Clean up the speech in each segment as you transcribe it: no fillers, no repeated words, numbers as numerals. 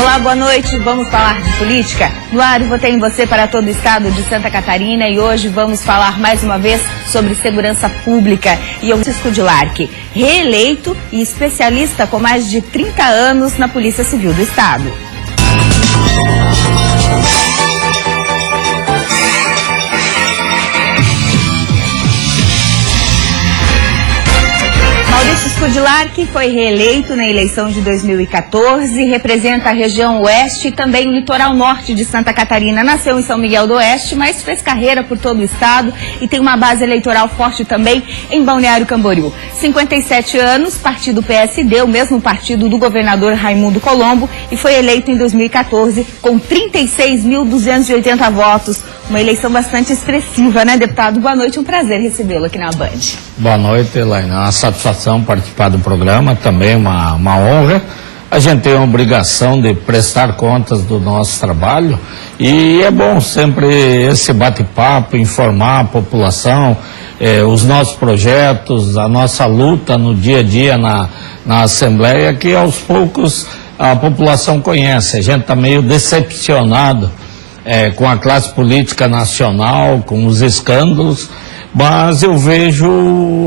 Olá, boa noite. Vamos falar de política? No ar, votei em você para todo o estado de Santa Catarina e hoje vamos falar mais uma vez sobre segurança pública. E eu, Francisco Dilarque, reeleito e especialista com mais de 30 anos na Polícia Civil do Estado. Francisco Dilarque foi reeleito na eleição de 2014, representa a região oeste e também o litoral norte de Santa Catarina. Nasceu em São Miguel do Oeste, mas fez carreira por todo o estado e tem uma base eleitoral forte também em Balneário Camboriú. 57 anos, partido PSD, o mesmo partido do governador Raimundo Colombo, e foi eleito em 2014 com 36.280 votos. Uma eleição bastante expressiva, né, deputado? Boa noite, um prazer recebê-lo aqui na Band. Boa noite, Elaine. Uma satisfação participar do programa, também uma honra. A gente tem a obrigação de prestar contas do nosso trabalho e é bom sempre esse bate-papo, informar a população, os nossos projetos, a nossa luta no dia a dia na Assembleia, que aos poucos a população conhece. A gente está meio decepcionado com a classe política nacional, com os escândalos, mas eu vejo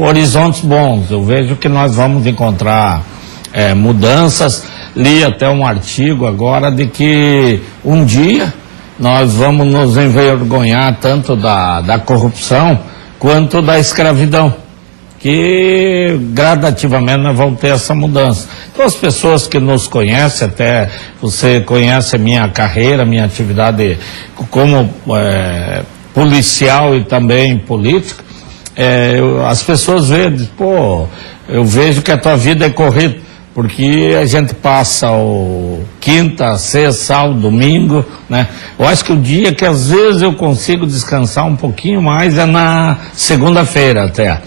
horizontes bons, eu vejo que nós vamos encontrar mudanças. Li até um artigo agora de que um dia nós vamos nos envergonhar tanto da corrupção quanto da escravidão, que gradativamente nós vamos ter essa mudança. Então as pessoas que nos conhecem, até você conhece a minha carreira, minha atividade como policial e também político, as pessoas veem, pô, eu vejo que a tua vida é corrida, porque a gente passa o quinta, sexta, sábado, domingo, né? Eu acho que o dia que às vezes eu consigo descansar um pouquinho mais é na segunda-feira até.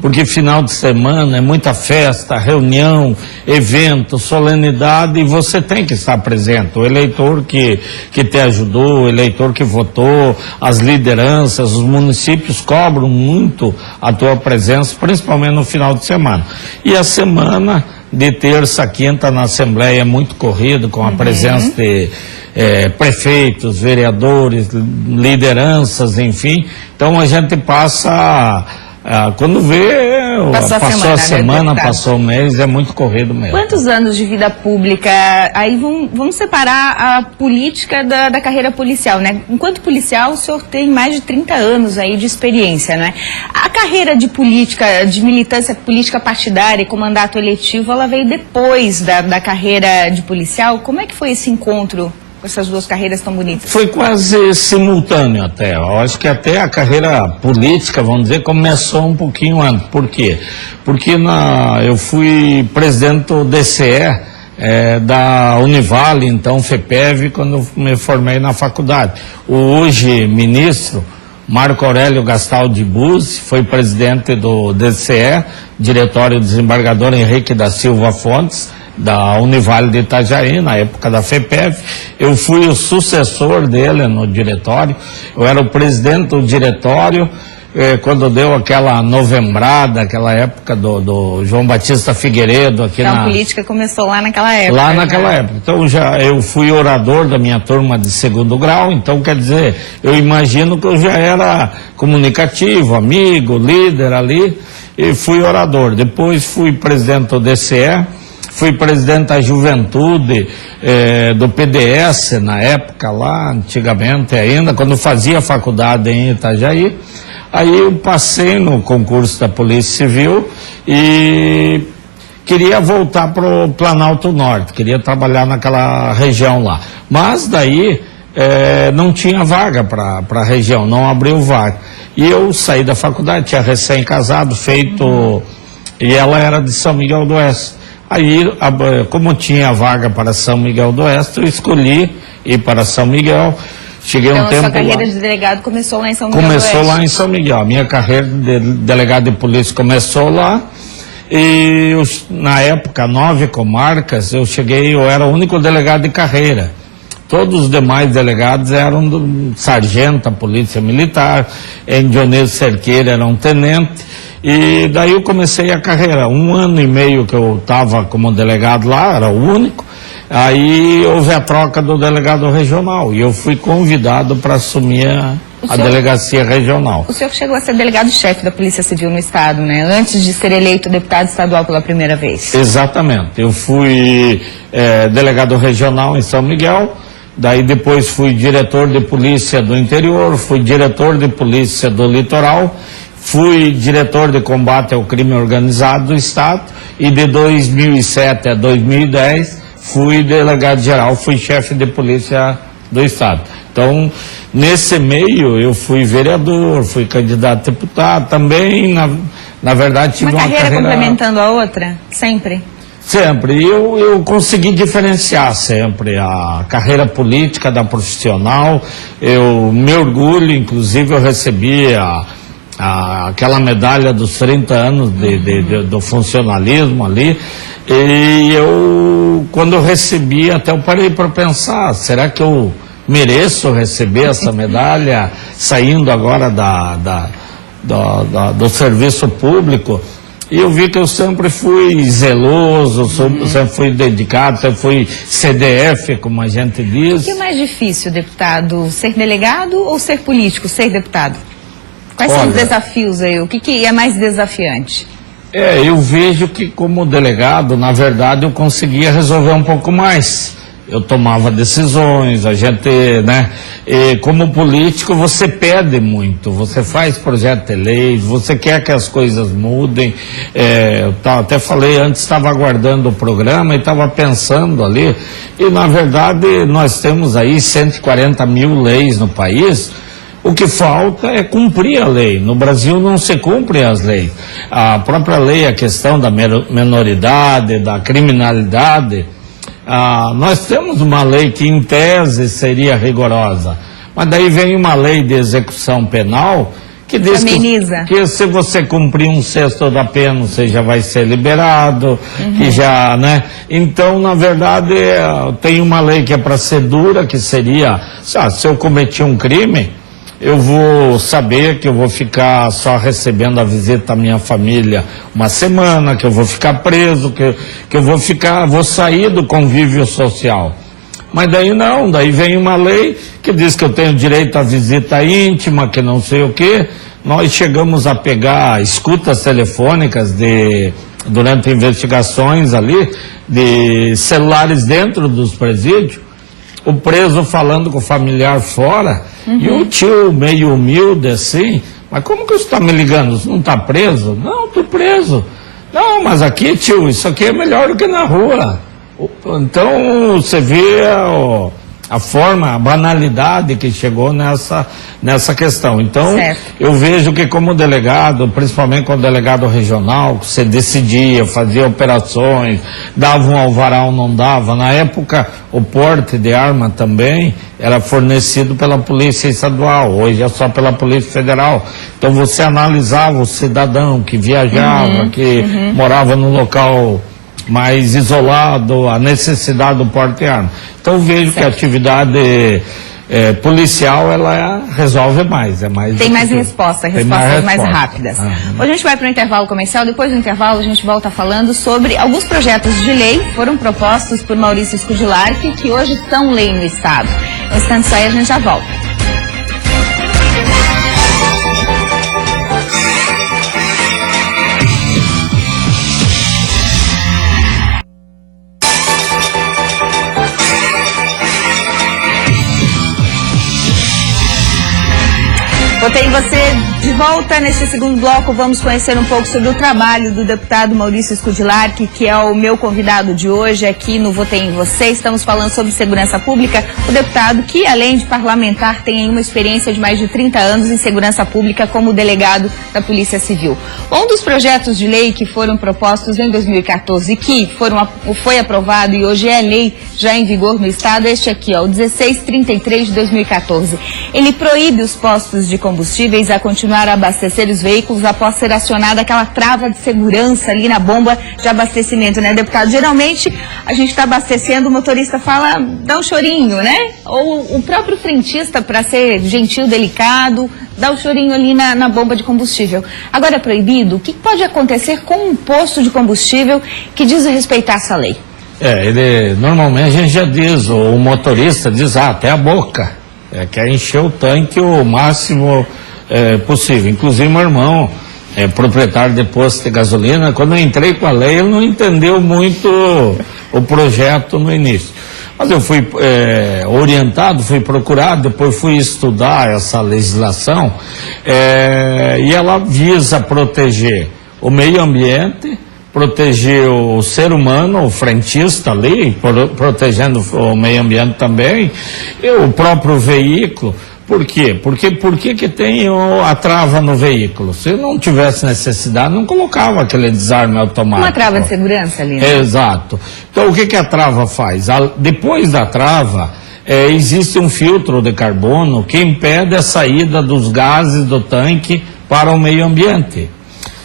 Porque final de semana é muita festa, reunião, evento, solenidade, e você tem que estar presente. O eleitor que te ajudou, o eleitor que votou, as lideranças, os municípios cobram muito a tua presença, principalmente no final de semana. E a semana de terça a quinta na Assembleia é muito corrida, com a presença de prefeitos, vereadores, lideranças, enfim. Então a gente passa... quando vê, passou a semana, né, passou o mês, é muito corrido mesmo. Quantos anos de vida pública? Aí vamos separar a política da carreira policial, né? Enquanto policial, o senhor tem mais de 30 anos aí de experiência, né? A carreira de política, de militância política partidária e com mandato eletivo, ela veio depois da carreira de policial. Como é que foi esse encontro? Essas duas carreiras tão bonitas? Foi quase simultâneo até. Eu acho que até a carreira política, vamos dizer, começou um pouquinho antes. Por quê? Porque eu fui presidente do DCE da Univale, então FEPEV, quando eu me formei na faculdade. O hoje ministro Marco Aurélio Gastaldi Buzzi foi presidente do DCE, Diretório Desembargador Henrique da Silva Fontes, da Univale de Itajaí, na época da FEPEV. Eu fui o sucessor dele no diretório, eu era o presidente do diretório, quando deu aquela novembrada, aquela época do João Batista Figueiredo. Então a política começou lá naquela época. Lá naquela época. Então eu fui orador da minha turma de segundo grau, então quer dizer, eu imagino que eu já era comunicativo, amigo, líder ali, e fui orador. Depois fui presidente do DCE, fui presidente da juventude do PDS, na época lá, antigamente ainda, quando fazia faculdade em Itajaí. Aí eu passei no concurso da Polícia Civil e queria voltar para o Planalto Norte, queria trabalhar naquela região lá. Mas daí não tinha vaga para a região, não abriu vaga. E eu saí da faculdade, tinha recém-casado, e ela era de São Miguel do Oeste. Aí, como tinha vaga para São Miguel do Oeste, eu escolhi ir para São Miguel. Cheguei um tempo lá. Então a sua carreira de delegado começou lá em São Miguel do Oeste? Começou lá em São Miguel. A minha carreira de delegado de polícia começou lá. E na época, 9 comarcas, eu era o único delegado de carreira. Todos os demais delegados eram sargento, a polícia militar, em Dionísio Cerqueira era um tenente. E daí eu comecei a carreira. 1 ano e meio que eu estava como delegado lá, era o único. Aí houve a troca do delegado regional e eu fui convidado para assumir a delegacia regional. O senhor chegou a ser delegado-chefe da Polícia Civil no Estado, né? Antes de ser eleito deputado estadual pela primeira vez. Exatamente. Eu fui delegado regional em São Miguel, daí depois fui diretor de polícia do interior, fui diretor de polícia do litoral, fui diretor de combate ao crime organizado do Estado e de 2007 a 2010 fui delegado-geral, fui chefe de polícia do Estado. Então, nesse meio, eu fui vereador, fui candidato a deputado, também, na verdade, tive uma carreira... complementando a outra, sempre? Sempre. Eu consegui diferenciar sempre a carreira política da profissional. Eu me orgulho, inclusive, eu recebi aquela medalha dos 30 anos do funcionalismo ali. E eu, quando eu recebi, até eu parei para pensar, será que eu mereço receber essa medalha saindo agora do serviço público? E eu vi que eu sempre fui zeloso, sempre fui dedicado, sempre fui CDF, como a gente diz. O que é mais difícil, deputado, ser delegado ou ser político, ser deputado? Quais são os desafios aí? O que é mais desafiante? Eu vejo que como delegado, na verdade, eu conseguia resolver um pouco mais. Eu tomava decisões, a gente, né? E como político, você pede muito, você faz projeto de lei, você quer que as coisas mudem. Eu até falei antes, estava aguardando o programa e estava pensando ali. E, na verdade, nós temos aí 140 mil leis no país. O que falta é cumprir a lei. No Brasil não se cumpre as leis. A própria lei, a questão da menoridade, da criminalidade, nós temos uma lei que em tese seria rigorosa, mas daí vem uma lei de execução penal que diz que se você cumprir 1/6 da pena, você já vai ser liberado, que já, né? Então, na verdade, tem uma lei que é para ser dura, que seria, se eu cometi um crime, eu vou saber que eu vou ficar só recebendo a visita da minha família uma semana, que eu vou ficar preso, que eu vou sair do convívio social. Mas daí não, daí vem uma lei que diz que eu tenho direito à visita íntima, que não sei o quê. Nós chegamos a pegar escutas telefônicas durante investigações ali, de celulares dentro dos presídios, o preso falando com o familiar fora, e o tio meio humilde assim, mas como que você está me ligando? Você não está preso? Não, estou preso. Não, mas aqui, tio, isso aqui é melhor do que na rua. Então, você vê a forma, a banalidade que chegou nessa questão. Então, eu vejo que como delegado, principalmente como delegado regional, você decidia, fazia operações, dava um alvará ou não dava. Na época, o porte de arma também era fornecido pela Polícia Estadual, hoje é só pela Polícia Federal. Então, você analisava o cidadão que viajava, que morava no local mais isolado, a necessidade do porte de arma. Então vejo que a atividade policial, ela resolve mais, tem mais resposta, respostas mais rápidas. Hoje a gente vai para o intervalo comercial, depois do intervalo a gente volta falando sobre alguns projetos de lei que foram propostos por Maurício Scudilari, que hoje são lei no Estado. No instante só aí a gente já volta. Botei você de volta nesse segundo bloco. Vamos conhecer um pouco sobre o trabalho do deputado Maurício Scudilari, que é o meu convidado de hoje aqui no Votei em Você. Estamos falando sobre segurança pública. O deputado, que além de parlamentar, tem uma experiência de mais de 30 anos em segurança pública como delegado da Polícia Civil. Um dos projetos de lei que foram propostos em 2014 e que foi aprovado e hoje é lei já em vigor no Estado, este aqui, o 1633 de 2014. Ele proíbe os postos de combustíveis a continuar a abastecer os veículos após ser acionada aquela trava de segurança ali na bomba de abastecimento, né, deputado? Geralmente a gente está abastecendo, o motorista fala, dá um chorinho, né? Ou o próprio frentista, para ser gentil, delicado, dá um chorinho ali na bomba de combustível. Agora é proibido? O que pode acontecer com um posto de combustível que diz respeito a essa lei? Normalmente a gente já diz, o motorista diz, até a boca, quer encher o tanque o máximo possível. Inclusive meu irmão, proprietário de posto de gasolina, quando eu entrei com a lei, ele não entendeu muito o projeto no início. Mas eu fui orientado, fui procurado, depois fui estudar essa legislação, e ela visa proteger o meio ambiente, proteger o ser humano, o frentista ali, protegendo o meio ambiente também, e o próprio veículo. Por quê? Por que tem a trava no veículo? Se não tivesse necessidade, não colocava aquele desarme automático. Uma trava de segurança ali, né? Exato. Então, o que a trava faz? Depois da trava, existe um filtro de carbono que impede a saída dos gases do tanque para o meio ambiente.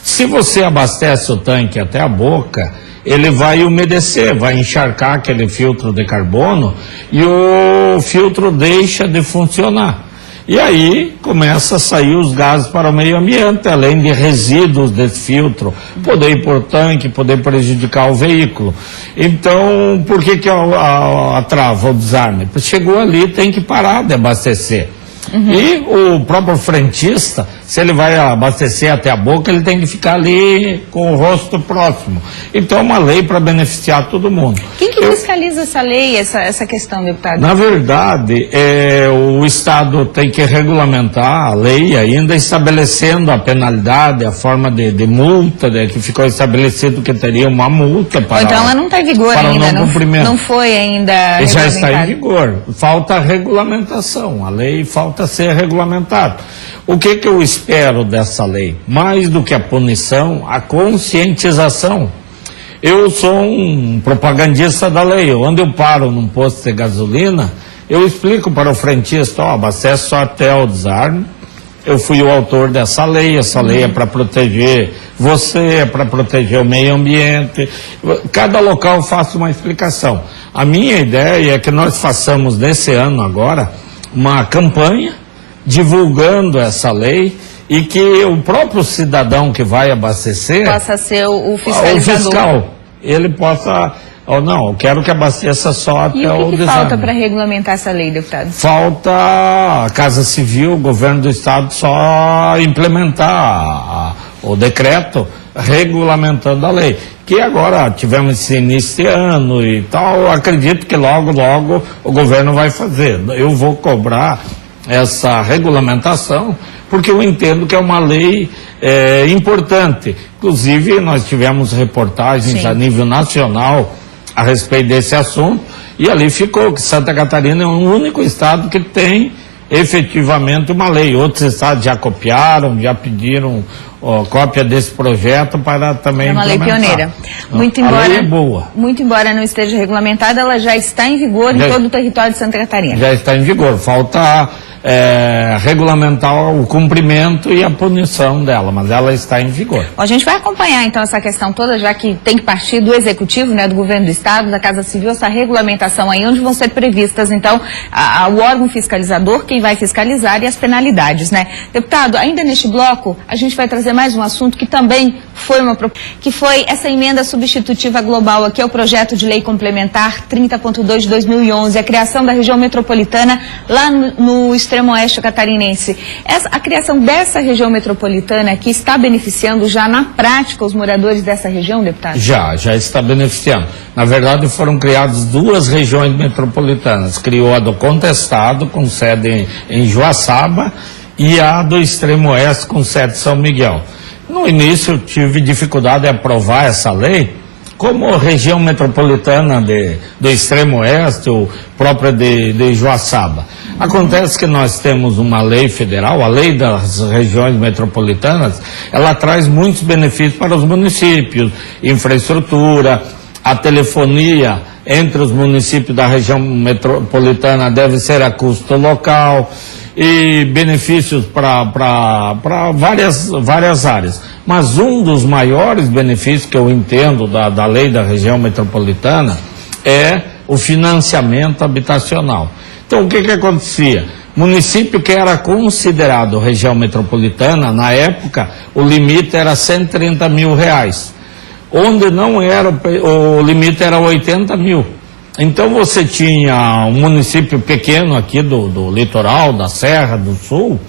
Se você abastece o tanque até a boca, ele vai umedecer, vai encharcar aquele filtro de carbono e o filtro deixa de funcionar. E aí começa a sair os gases para o meio ambiente, além de resíduos desse filtro, poder ir por tanque, poder prejudicar o veículo. Então, por que a trava, o desarme? Chegou ali, tem que parar de abastecer. E o próprio frentista, se ele vai abastecer até a boca, ele tem que ficar ali com o rosto próximo. Então é uma lei para beneficiar todo mundo. Quem que fiscaliza essa lei, essa questão, deputado? Na verdade, o Estado tem que regulamentar a lei ainda, estabelecendo a penalidade, a forma de multa, que ficou estabelecido que teria uma multa para... Então ela não está em vigor ainda, não foi ainda já está em vigor. Falta a regulamentação, a lei falta ser regulamentado. O que eu espero dessa lei? Mais do que a punição, a conscientização. Eu sou um propagandista da lei. Onde eu paro num posto de gasolina, eu explico para o frentista, abastece só até o desarme. Eu fui o autor dessa lei, essa lei é para proteger você, é para proteger o meio ambiente. Cada local eu faço uma explicação. A minha ideia é que nós façamos nesse ano agora uma campanha divulgando essa lei e que o próprio cidadão que vai abastecer possa ser o fiscalizador. O fiscal, ele possa, não, eu quero que abasteça só até o desarme. E o que falta para regulamentar essa lei, deputado? Falta a Casa Civil, o governo do estado só implementar o decreto regulamentando a lei. Que agora tivemos esse início de ano e tal, acredito que logo o governo vai fazer. Eu vou cobrar essa regulamentação, porque eu entendo que é uma lei importante. Inclusive, nós tivemos reportagens a nível nacional a respeito desse assunto, e ali ficou que Santa Catarina é o único estado que tem efetivamente uma lei. Outros estados já copiaram, já pediram cópia desse projeto para também implementar. É uma lei pioneira. A lei é boa. Muito embora não esteja regulamentada, ela já está em vigor em todo o território de Santa Catarina. Já está em vigor. Falta regulamentar o cumprimento e a punição dela, mas ela está em vigor. A gente vai acompanhar então essa questão toda, já que tem que partir do Executivo, do Governo do Estado, da Casa Civil, essa regulamentação aí, onde vão ser previstas então o órgão fiscalizador, quem vai fiscalizar e as penalidades, Deputado, ainda neste bloco, a gente vai trazer mais um assunto que também foi que foi essa emenda substitutiva global aqui, é o projeto de lei complementar 30.2 de 2011, a criação da região metropolitana lá no extremo oeste catarinense. A criação dessa região metropolitana aqui está beneficiando já na prática os moradores dessa região, deputado? Já está beneficiando. Na verdade, foram criadas duas regiões metropolitanas. Criou a do Contestado, com sede em Joaçaba, e a do extremo oeste, com sede em São Miguel. No início, eu tive dificuldade em aprovar essa lei, como região metropolitana do extremo oeste, ou própria de Joaçaba. Acontece que nós temos uma lei federal, a lei das regiões metropolitanas, ela traz muitos benefícios para os municípios, infraestrutura, a telefonia entre os municípios da região metropolitana deve ser a custo local, e benefícios para várias áreas. Mas um dos maiores benefícios que eu entendo da lei da região metropolitana é o financiamento habitacional. Então, o que acontecia? Município que era considerado região metropolitana, na época, o limite era R$130 mil. onde não era, o limite era 80 mil. Então você tinha um município pequeno aqui do litoral, da Serra do Sul,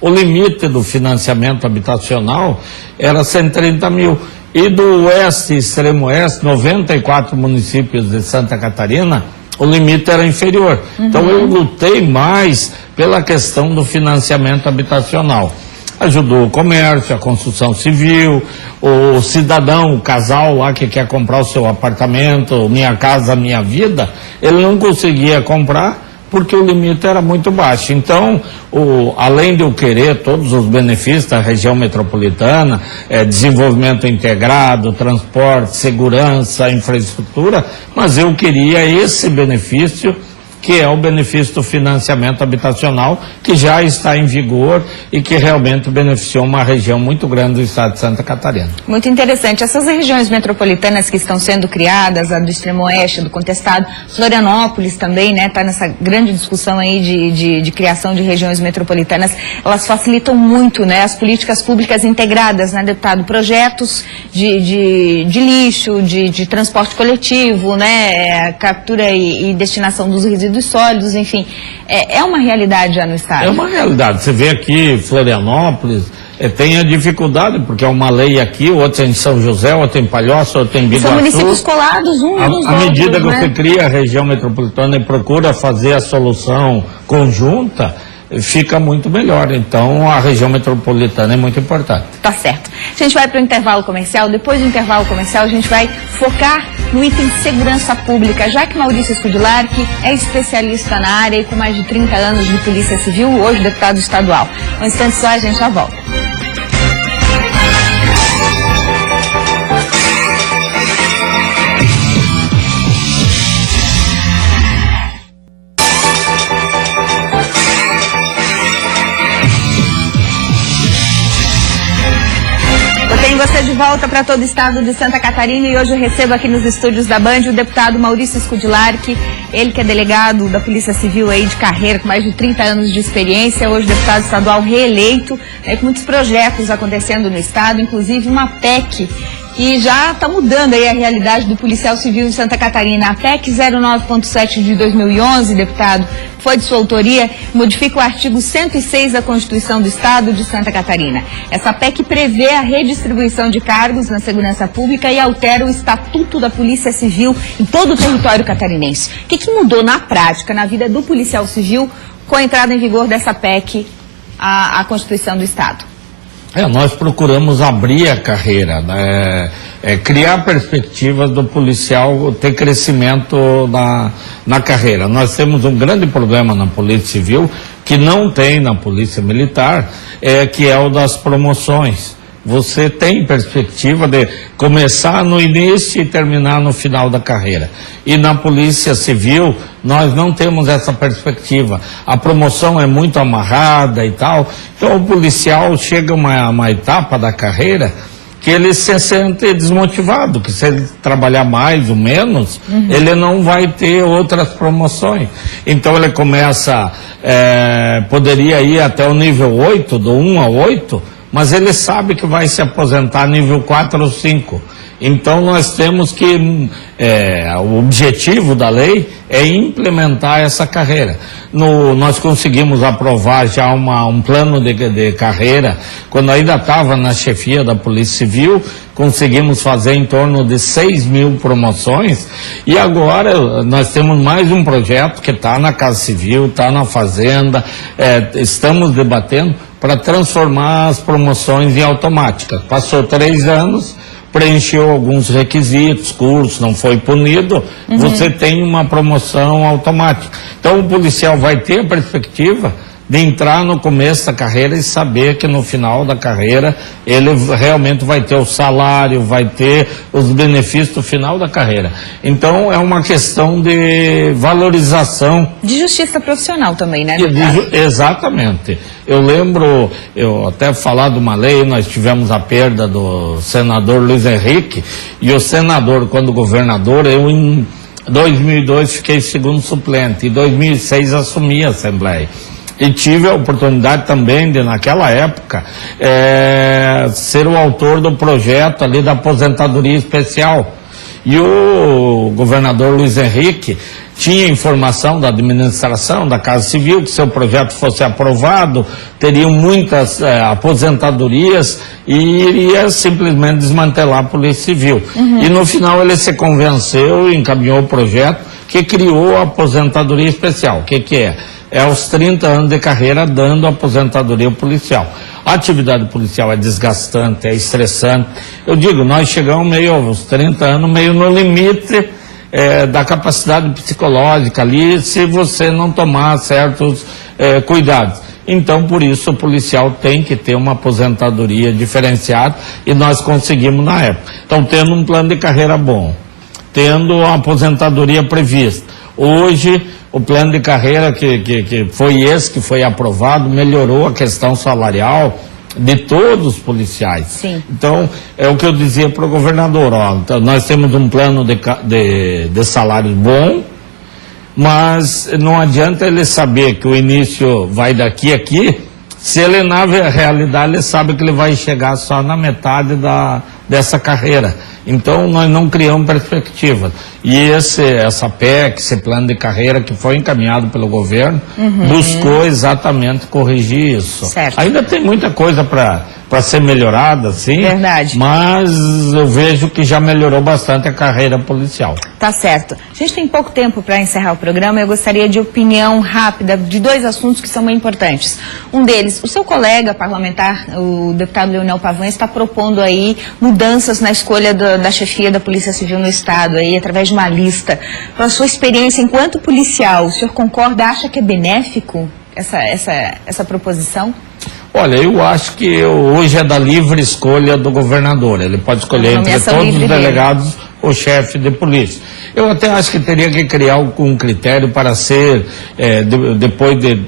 o limite do financiamento habitacional era 130 mil. E do oeste, extremo oeste, 94 municípios de Santa Catarina, o limite era inferior. Então eu lutei mais pela questão do financiamento habitacional. Ajudou o comércio, a construção civil, o cidadão, o casal lá que quer comprar o seu apartamento, Minha Casa Minha Vida, ele não conseguia comprar porque o limite era muito baixo. Então, além de eu querer todos os benefícios da região metropolitana, desenvolvimento integrado, transporte, segurança, infraestrutura, mas eu queria esse benefício, que é o benefício do financiamento habitacional, que já está em vigor e que realmente beneficiou uma região muito grande do estado de Santa Catarina. Muito interessante. Essas regiões metropolitanas que estão sendo criadas, a do extremo oeste, do contestado, Florianópolis também, né, está nessa grande discussão aí de criação de regiões metropolitanas, elas facilitam muito, né, as políticas públicas integradas, né, deputado? Projetos de lixo, de transporte coletivo, né, captura e destinação dos resíduos sólidos, enfim, é uma realidade já no estado. É uma realidade. Você vê aqui Florianópolis, tem a dificuldade, porque é uma lei aqui, outra em São José, outra em Palhoça, outra em Biguaçu. São municípios colados uns dos outros. À medida que né? você cria a região metropolitana e procura fazer a solução conjunta, fica muito melhor. Então, a região metropolitana é muito importante. Tá certo. A gente vai para o intervalo comercial. Depois do intervalo comercial, a gente vai focar no item segurança pública, já que Maurício Scudilar, que é especialista na área e com mais de 30 anos de Polícia Civil, hoje deputado estadual. Um instante só, a gente já volta. Você de volta para todo o estado de Santa Catarina e hoje eu recebo aqui nos estúdios da Band o deputado Maurício Scudilar, ele que é delegado da Polícia Civil aí de carreira, com mais de 30 anos de experiência, hoje deputado estadual reeleito, com muitos projetos acontecendo no estado, inclusive uma PEC que já está mudando aí a realidade do policial civil em Santa Catarina. A PEC 09.7 de 2011, deputado, foi de sua autoria, modifica o artigo 106 da Constituição do Estado de Santa Catarina. Essa PEC prevê a redistribuição de cargos na segurança pública e altera o Estatuto da Polícia Civil em todo o território catarinense. O que mudou na prática, na vida do policial civil, com a entrada em vigor dessa PEC, a Constituição do Estado? Nós procuramos abrir a carreira, né? Criar perspectivas do policial ter crescimento na carreira. Nós temos um grande problema na Polícia Civil, que não tem na Polícia Militar, que é o das promoções. Você tem perspectiva de começar no início e terminar no final da carreira. E na Polícia Civil, nós não temos essa perspectiva. A promoção é muito amarrada e tal. Então, o policial chega a uma etapa da carreira que ele se sente desmotivado, que se ele trabalhar mais ou menos, ele não vai ter outras promoções. Então, ele começa, poderia ir até o nível 8, do 1 a 8, mas ele sabe que vai se aposentar nível 4 ou 5. Então nós temos que, o objetivo da lei é implementar essa carreira. Nós conseguimos aprovar já um plano de carreira, quando ainda estava na chefia da Polícia Civil, conseguimos fazer em torno de 6.000 promoções, e agora nós temos mais um projeto que está na Casa Civil, está na Fazenda, estamos debatendo para transformar as promoções em automáticas. Passou 3 anos, preencheu alguns requisitos, cursos, não foi punido, você tem uma promoção automática. Então o policial vai ter a perspectiva de entrar no começo da carreira e saber que no final da carreira ele realmente vai ter o salário, vai ter os benefícios do final da carreira. Então é uma questão de valorização. De justiça profissional também, né? Exatamente. Eu lembro, eu até falar de uma lei, nós tivemos a perda do senador Luiz Henrique, e o senador, quando governador, eu em 2002 fiquei segundo suplente, em 2006 assumi a Assembleia. E tive a oportunidade também de, naquela época, ser o autor do projeto ali da aposentadoria especial. E o governador Luiz Henrique tinha informação da administração, da Casa Civil, que se o projeto fosse aprovado, teriam muitas aposentadorias e iria simplesmente desmantelar a Polícia Civil. E no final ele se convenceu e encaminhou o projeto que criou a aposentadoria especial. O que é? É aos 30 anos de carreira dando aposentadoria policial. A atividade policial é desgastante, é estressante. Eu digo, nós chegamos meio aos 30 anos, meio no limite da capacidade psicológica ali, se você não tomar certos cuidados. Então, por isso, o policial tem que ter uma aposentadoria diferenciada e nós conseguimos na época. Então, tendo um plano de carreira bom, tendo a aposentadoria prevista. Hoje, o plano de carreira que foi aprovado, melhorou a questão salarial de todos os policiais. Sim. Então, é o que eu dizia para o governador, então, nós temos um plano de salário bom, mas não adianta ele saber que o início vai daqui a aqui, se ele na realidade ele sabe que ele vai chegar só na metade dessa carreira. Então, nós não criamos perspectiva. E essa PEC, esse plano de carreira que foi encaminhado pelo governo, buscou exatamente corrigir isso. Certo. Ainda tem muita coisa para ser melhorada, sim. Verdade. Mas eu vejo que já melhorou bastante a carreira policial. Tá certo. A gente tem pouco tempo para encerrar o programa. Eu gostaria de opinião rápida de dois assuntos que são bem importantes. Um deles, o seu colega parlamentar, o deputado Leonel Pavan, está propondo aí mudanças na escolha da chefia da Polícia Civil no Estado, aí, através de uma lista. Pela sua experiência enquanto policial, o senhor concorda, acha que é benéfico essa proposição? Olha, eu acho que hoje é da livre escolha do governador. Ele pode escolher entre todos os delegados o chefe de polícia. Eu até acho que teria que criar um critério para ser, depois de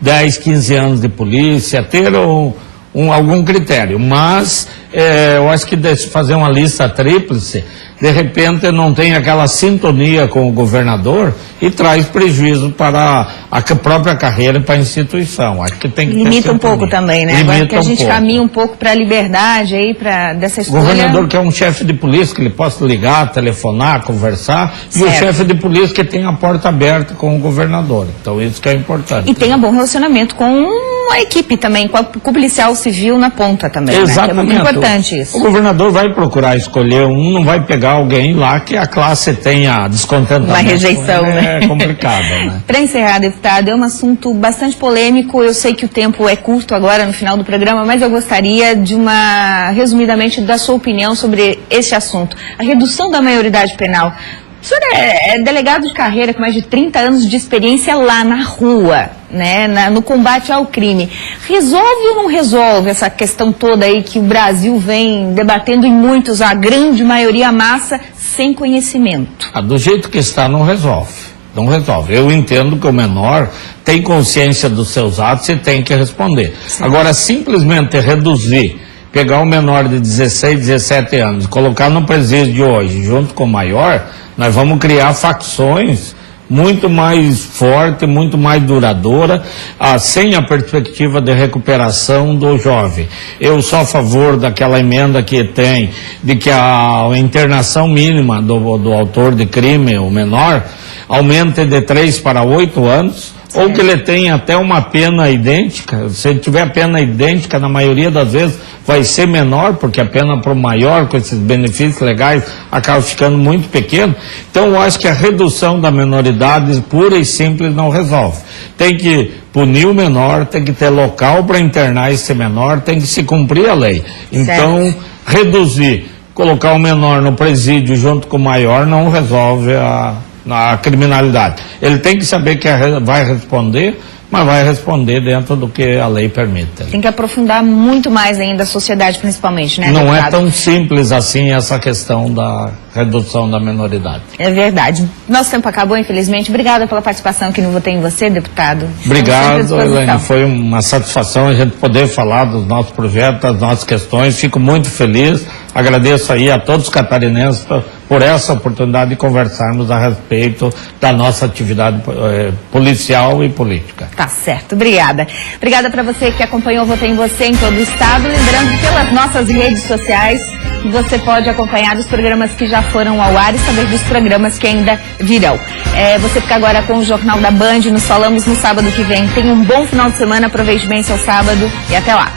10, 15 anos de polícia, ter algum critério. Mas eu acho que fazer uma lista tríplice, de repente não tem aquela sintonia com o governador e traz prejuízo para a própria carreira e para a instituição. Acho que tem que limita um pouco também, né? Agora que a gente caminha um pouco para a liberdade aí, dessa escolha. O governador que é um chefe de polícia, que ele possa ligar, telefonar, conversar, certo. E o chefe de polícia que tem a porta aberta com o governador. Então isso que é importante. E tenha bom relacionamento com a equipe também, com o policial civil na ponta também. Exatamente. Né? Que é muito importante isso. O governador vai procurar escolher não vai pegar alguém lá que a classe tenha descontentamento. Uma rejeição, né? É complicado, né? Para encerrar, deputado, é um assunto bastante polêmico. Eu sei que o tempo é curto agora no final do programa, mas eu gostaria resumidamente, da sua opinião sobre esse assunto. A redução da maioridade penal. O senhor é delegado de carreira com mais de 30 anos de experiência lá na rua, né, no combate ao crime. Resolve ou não resolve essa questão toda aí que o Brasil vem debatendo em muitos, a grande maioria, a massa, sem conhecimento? Do jeito que está, não resolve. Não resolve. Eu entendo que o menor tem consciência dos seus atos e tem que responder. Sim. Agora, simplesmente reduzir, pegar um menor de 16, 17 anos, colocar no presídio de hoje, junto com o maior, nós vamos criar facções muito mais fortes, muito mais duradouras, sem a perspectiva de recuperação do jovem. Eu sou a favor daquela emenda que tem, de que a internação mínima do autor de crime, o menor, aumente de 3 para 8 anos, sim. Ou que ele tenha até uma pena idêntica. Se ele tiver pena idêntica, na maioria das vezes vai ser menor, porque a pena para o maior, com esses benefícios legais, acaba ficando muito pequeno. Então, eu acho que a redução da menoridade pura e simples não resolve. Tem que punir o menor, tem que ter local para internar esse menor, tem que se cumprir a lei. Então, reduzir, colocar o menor no presídio junto com o maior não resolve a criminalidade. Ele tem que saber que vai responder, mas vai responder dentro do que a lei permite. Tem que aprofundar muito mais ainda a sociedade, principalmente, né? Não é tão simples assim essa questão da redução da menoridade. É verdade. Nosso tempo acabou, infelizmente. Obrigada pela participação aqui no Votei em Você, deputado. Obrigado, Elaine. Foi uma satisfação a gente poder falar dos nossos projetos, das nossas questões. Fico muito feliz. Agradeço aí a todos os catarinenses por essa oportunidade de conversarmos a respeito da nossa atividade policial e política. Tá certo, obrigada. Obrigada para você que acompanhou Votei em Você em todo o estado. Lembrando que pelas nossas redes sociais você pode acompanhar os programas que já foram ao ar e saber dos programas que ainda virão. Você fica agora com o Jornal da Band. Nos falamos no sábado que vem. Tenha um bom final de semana, aproveite bem seu sábado e até lá.